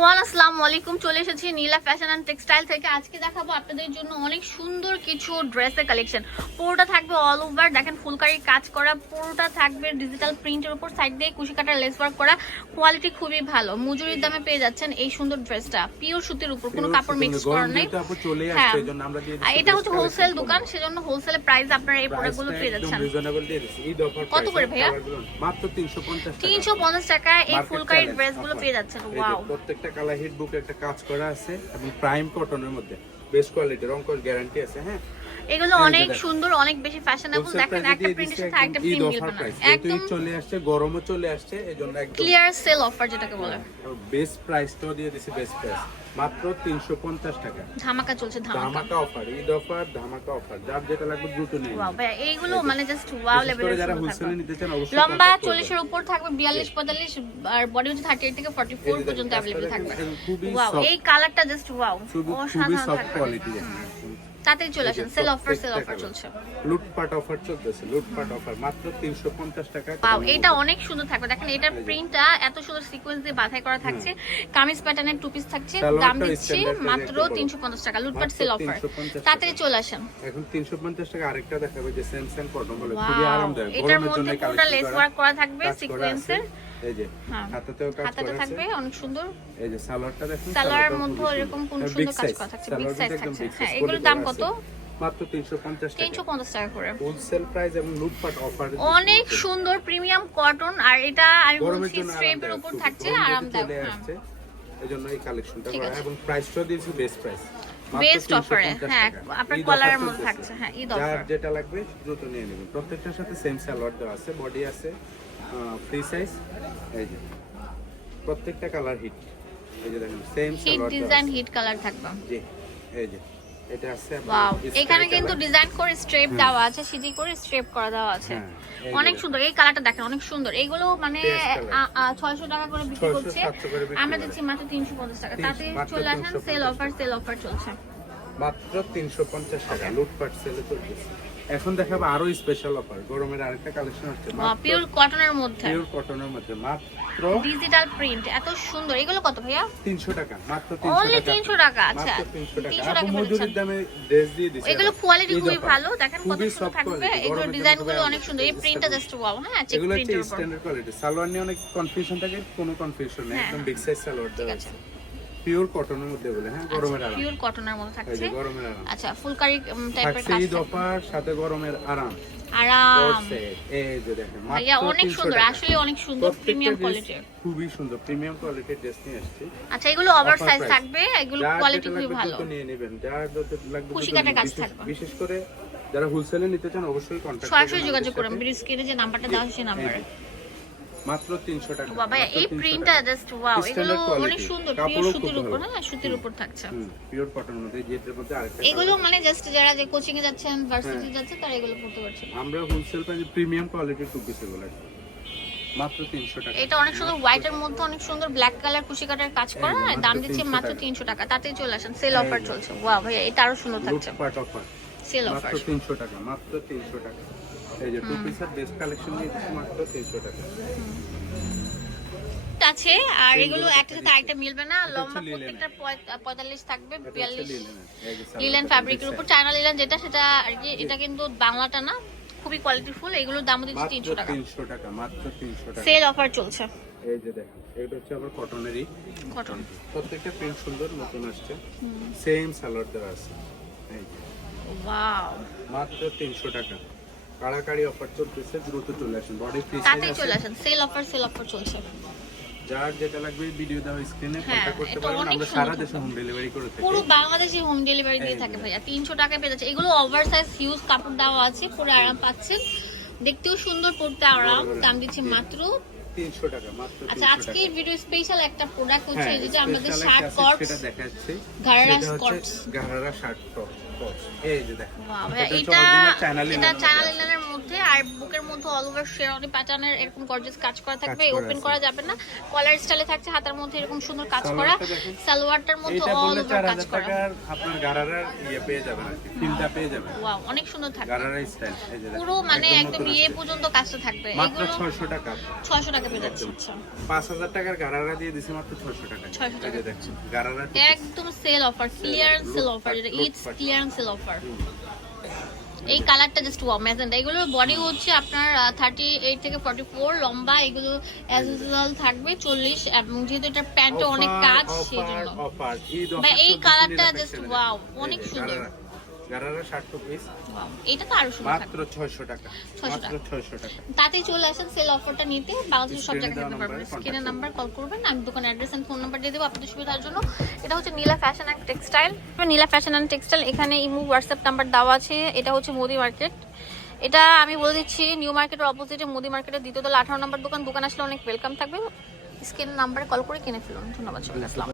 Everyone আসসালামু আলাইকুম। চলে এসেছি নীলা ফ্যাশন অ্যান্ড টেক্সটাইল থেকে। আজকে দেখাবো আপনাদের জন্য অনেক সুন্দর কিছু ড্রেসের কালেকশন পুরোটা থাকবে অল ওভার দেখেন ফুলকারি কাজ করা পুরোটা থাকবে ডিজিটাল প্রিন্টের উপর। সাইড দিয়ে কুশি কাটার লেস ওয়ার্ক করা। কোয়ালিটি খুবই ভালো। মজুরির দামে পেয়ে যাচ্ছেন এই সুন্দর ড্রেসটা পিওর সুতির উপর কোনো কাপড় মিক্স করা নেই। হ্যাঁ। আর এটা হচ্ছে হোলসেল দোকান। সেজন্য হোলসেল প্রাইস আপনারা এই প্রোডাক্টগুলো পেয়ে যাচ্ছেন। কত করে ভাইয়া? মাত্র 350 তিনশো পঞ্চাশ টাকায় এই Market ফুলকারি challenge ড্রেসগুলো পেয়ে যাচ্ছেন। ওয়াও প্রত্যেকটা কালার হিট বুকে একটা কাজ করা আছে এবং প্রাইম কটনের মধ্যে। বেস্ট কোয়ালিটি রং কোড গ্যারান্টি আছে হ্যাঁ? এগুলো অনেক সুন্দর অনেক বেশি ফ্যাশনেবল দেখেন একটা প্রিন্টের সাথে একটা প্রিন্ট মিলবে না। একদম চলে আসছে গরমও চলে আসছে এজন্য একদম ক্লিয়ার সেল অফার যেটাকে বলে। বেস্ট প্রাইসটাও দিয়ে দিছে বেস্ট প্রাইস মাত্র 350 টাকা। ধামাকা চলছে ধামাকা। ধামাকা অফার ঈদ অফার ধামাকা অফার যার যেটা লাগবে দ্রুত নিন ওয়াও ভাই এইগুলো মানে জাস্ট ওয়াও লেভেলের যারা হোলসেলে নিতে চান অবশ্যই লম্বা contact করবেন। চল্লিশের উপর থাকবে বিয়াল্লিশ পঁয়তাল্লিশ আর বডি হচ্ছে থার্টি এইট থেকে ফর্টি ফোর এই যে পর্যন্ত দেখেন, অ্যাভেলেবল কাজটা থাকবে। ওয়াও এই কালারটা জাস্ট ওয়াও অসাধারণ থাকবে। কোয়ালিটি তাড়াতাড়ি চলে আসেন। সেল অফার সেল অফার চলছে। লুটপাট অফার চলতেছে। লুটপাট অফার মাত্র 350 টাকা। ওয়াও এটা অনেক সুন্দর থাকবে। দেখেন এটার প্রিন্টটা এত সুন্দর সিকোয়েন্স দিয়ে বাছাই করা থাকছে। কামিজ প্যাটার্নের টু পিস থাকছে দাম দিচ্ছি মাত্র একটা বড়। তিনশো পঞ্চাশ টাকা। লুটপাট সেল অফার তাড়াতাড়ি চলে আসেন। এখন 350 টাকা আরেকটা দেখাবে যে স্যামসাং কটন বলে খুবই আরামদায়ক। এটার মধ্যে লেস ওয়ার্ক করা থাকবে। সিকোয়েন্সের এই যে হ্যাঁ। হাতেতেও কাজ করা থাকবে অনেক সুন্দর। এই যে সালোয়ারটা দেখুন সালোয়ারের মধ্যে এরকম কোন সুন্দর। সুন্দর কাজ করা থাকছে বিগ সাইজ থাকছে। হ্যাঁ এগুলোর দাম কত? মাত্র 350 তিনশো টাকা। পঞ্চাশ টাকা করে। হোলসেল প্রাইস এবং লুটপাট অফার অনেক সুন্দর প্রিমিয়াম কটন আর এটা আমি বলছি স্ট্রেপের উপর থাকছে আরামদায়ক চলে হ্যাঁ। এজন্য এই কালেকশনটা করা এবং প্রাইসটাও দিয়েছি বেস্ট প্রাইস বেস্ট অফারে হ্যাঁ আপনার কলারের মধ্যে থাকছে হ্যাঁ ঈদ অফার যেটা লাগবে দ্রুত নিয়ে নেবেন। প্রত্যেকটার সাথে সেম সালোয়ার দেওয়া আছে বডি আছে। ফ্রি সাইজ এই যে। প্রত্যেকটা কালার হিট এই যে দেখেন same hit design hit colour থাকবে। জি এই যে। এটা আছে ওয়াও এখানে কিন্তু ডিজাইন করে স্ট্রেপ দেওয়া আছে সিজি করে স্ট্রেপ করা দেওয়া আছে। হ্যাঁ, অনেক সুন্দর এই কালারটা দেখেন অনেক সুন্দর। এগুলো মানে Best color। ছয়শো টাকা করে বিক্রি করছে 700 করে বিক্রি আমরা। দিচ্ছি মাত্র তিনশো পঞ্চাশ টাকা। তাতে চলে আসেন সেল অফার সেল অফার চলছে। মাত্র 350 টাকা। লুটপাট সেলে চলতেছে। এখন দেখাবো আরও স্পেশাল অফার গরমের আরেকটা কালেকশন হচ্ছে পিওর কটনের মধ্যে। পিওর কটনের মধ্যে। মাত্র ডিজিটাল প্রিন্ট এত সুন্দর। এগুলো কত ভাইয়া? 300 টাকা মাত্র 300 টাকা। 300 টাকা, আচ্ছা। 300 টাকা। 300 টাকা মজুরির দামে ড্রেস দিয়ে দিছে। এগুলো কোয়ালিটি খুবই ভালো। দেখেন কত সুন্দর থাকবে। এগুলো গরমের ডিজাইন জন্যগুলো খুবই অনেক সুন্দর। এই। প্রিন্টটা জাস্ট ওয়াও হ্যাঁ চেক এগুলো প্রিন্টের উপর। স্ট্যান্ডার্ড কোয়ালিটি সালোয়ার নিয়ে অনেক কনফিউশন থাকে কোনো কনফিউশন নেই। হ্যাঁ। একদম বিগ সাইজ সালোয়ার দেওয়া আছে। পিওর কটনের মধ্যে বলে হ্যাঁ গরমের আরাম। পিওর কটনের মধ্যে থাকছে। গরমের আরাম। আচ্ছা ফুলকারি টাইপের কাজ সাথে গরমের আরাম। আরাম। এই যে দেখেন ভাইয়া অনেক সুন্দর। আসলে অনেক সুন্দর প্রিমিয়াম কোয়ালিটির খুবই সুন্দর প্রিমিয়াম কোয়ালিটির ড্রেস নিয়ে আসছি। আচ্ছা এগুলো ওভার সাইজ থাকবে এগুলো কোয়ালিটি খুবই ভালো। নিয়ে নেবেন যার যত লাগবে খুশি কাটা কাজ থাকবে। বিশেষ করে যারা হোলসেলে নিতে চান অবশ্যই কন্ট্যাক্ট সরাসরি যোগাযোগ করুন স্ক্রিনে যে নাম্বারটা দেওয়া আছে সেই নাম্বারে মাত্র 300 টাকা। বাবা এই প্রিন্টটা জাস্ট ওয়াও এগুলো অনেক সুন্দর পিওর সুতির উপর হ্যাঁ সুতির উপর থাকছে। পিওর কটনের মধ্যে যেটার মধ্যে আরেকটা এগুলো মানে জাস্ট যারা যে কোচিং এ যাচ্ছেন ভার্সিটি হ্যাঁ। যাচ্ছেন তারা এগুলো পড়তে পারছেন আমরা হোলসেল প্রাইসে প্রিমিয়াম কোয়ালিটির টু পিস এগুলো। মাত্র 300 টাকা। এটা অনেক সুন্দর হোয়াইটের মধ্যে অনেক সুন্দর ব্ল্যাক কালার কুশি কাটার কাজ করা আর দাম দিচ্ছে মাত্র টাকা। তিনশো টাকা। তাতেই চলে আসেন সেল অফার চলছে। ওয়া ভাইয়া এটা আরও সুন্দর থাকছে। সেল অফার মাত্র 300 টাকা মাত্র 300 টাকা। এই যে টু পিসের বেস্ট কালেকশন নিয়ে মাত্র 300 টাকা। আছে আর এগুলো একটা সাথে আরেকটা মিলবে না লম্বা প্রত্যেকটা পঁয়- পঁয়তাল্লিশ থাকবে এটা বিয়াল্লিশ। লিলেনের, এই যে সালোয়ার, লিলেন এটা ফ্যাব্রিকের উপর চায়না লিলেন যেটা সেটা আর কি এটা কিন্তু বাংলাটা না খুবই কোয়ালিটিফুল এগুলোর দাম দিচ্ছে তিনশো টাকা। 300 টাকা মাত্র 300 টাকা। সেল অফার চলছে। এই যে দেখেন এটা হচ্ছে আবার কটনেরই কটন প্রত্যেকটা প্রিন্ট সুন্দর নতুন আসছে। সেম সালোয়ার দেওয়া আছে। এই ওয়াও মাত্র 300 টাকা। কাড়াকাড়ি অফার চলতেছে দ্রুত চলে আসুন। বডি ফ্রি চলে আসেন। সেল অফার সেল অফার চলছে। যার যেটা লাগবে ভিডিও দেওয়া স্ক্রিনে কন্টাক্ট করতে আমরা সারা দেশে হোম ডেলিভারি করে থাকি। পুরো বাংলাদেশে হোম ডেলিভারি দিয়ে থাকে ভাইয়া। তিনশো টাকায় পেয়ে যাচ্ছে। এগুলো ওভার সাইজ হিউজ কাপড় দেওয়া আছে পুরো আরাম পাচ্ছেন দেখতেও সুন্দর পড়তে আরাম। দাম দিচ্ছে মাত্র 300 টাকা মাত্র আচ্ছা আজকে ভিডিও স্পেশাল একটা প্রোডাক্ট হচ্ছে হ্যাঁ, এই যে আমাদের শার্ট কটস সেটা দেখাচ্ছি। শার্ট টপ এই যে দেখেন এটা এটা original China linen এটা এর চায়না মধ্যে মধ্যে আর বুকের মধ্যে অল ওভার শেরওয়ানি প্যাটার্নের এরকম গর্জিয়াস কাজ করা থাকবে ওপেন করা যাবে না। কলার স্টাইলে থাকছে হাতার মধ্যে এরকম সুন্দর কাজ করা। সালোয়ারটার মধ্যে অল ওভার কাজ করা। আপনার গারারার ইয়ে পেয়ে যাবেন আর কি ফিলটা পেয়ে যাবেন। ওয়াও অনেক সুন্দর থাকবে। গারারা স্টাইল এই যে পুরো মানে একদম ইয়ে। পর্যন্ত কাজটা থাকবে। মাত্র এগুলো ছয়শো টাকা। ছয়শো টাকা পেয়ে যাচ্ছে আচ্ছা। পাঁচ হাজার টাকার গারারা দিয়ে দিছি মাত্র ছয়শো টাকা। 600 টাকা। দেখছেন গারারা একদম sale offer clearance sale offer যেটা ইটস ক্লিয়ারেন্স সেল অফার এই কালারটা জাস্ট ওয়াও ম্যাজেন্টা এগুলোর বডি হচ্ছে আপনার থার্টি এইট থেকে ফর্টি ফোর লম্বা এগুলো অ্যাজ ইউজুয়াল থাকবে চল্লিশ এবং যেহেতু এটা প্যান্টে অনেক কাজ সেই জন্য বা এই কালারটা জাস্ট এই অনেক সুন্দর। গারারা। গারারা ষাট পিস এটা তো আরও সুন্দর মাত্র থাকবে। ছয়শো টাকা। 600 মাত্র টাকা। ছয়শো টাকা। তাতেই চলে আসেন সেল অফারটা নিতে। বাংলাদেশের সব জায়গায় নিতে পারবেন contact নাম্বার কল করবেন। আমি দোকান অ্যাড্রেস এন্ড ফোন নাম্বার দিয়ে দেবো আপনাদের সুবিধার জন্য। এটা হচ্ছে Nila fashion and textile Nila fashion and textile এখানে ইমু হোয়াটসঅ্যাপ নাম্বার দেওয়া আছে। এটা হচ্ছে মোদি মার্কেট এটা আমি বলে দিচ্ছি নিউ মার্কেটের অপোজিটে মোদি মার্কেটের দ্বিতীয় তলা আঠারো নম্বর দোকান। দোকান আসলে অনেক ওয়েলকাম থাকবে। স্ক্রিন নাম্বারে কল করে কিনে ফেলুন। ধন্যবাদ সবাই আসসালাম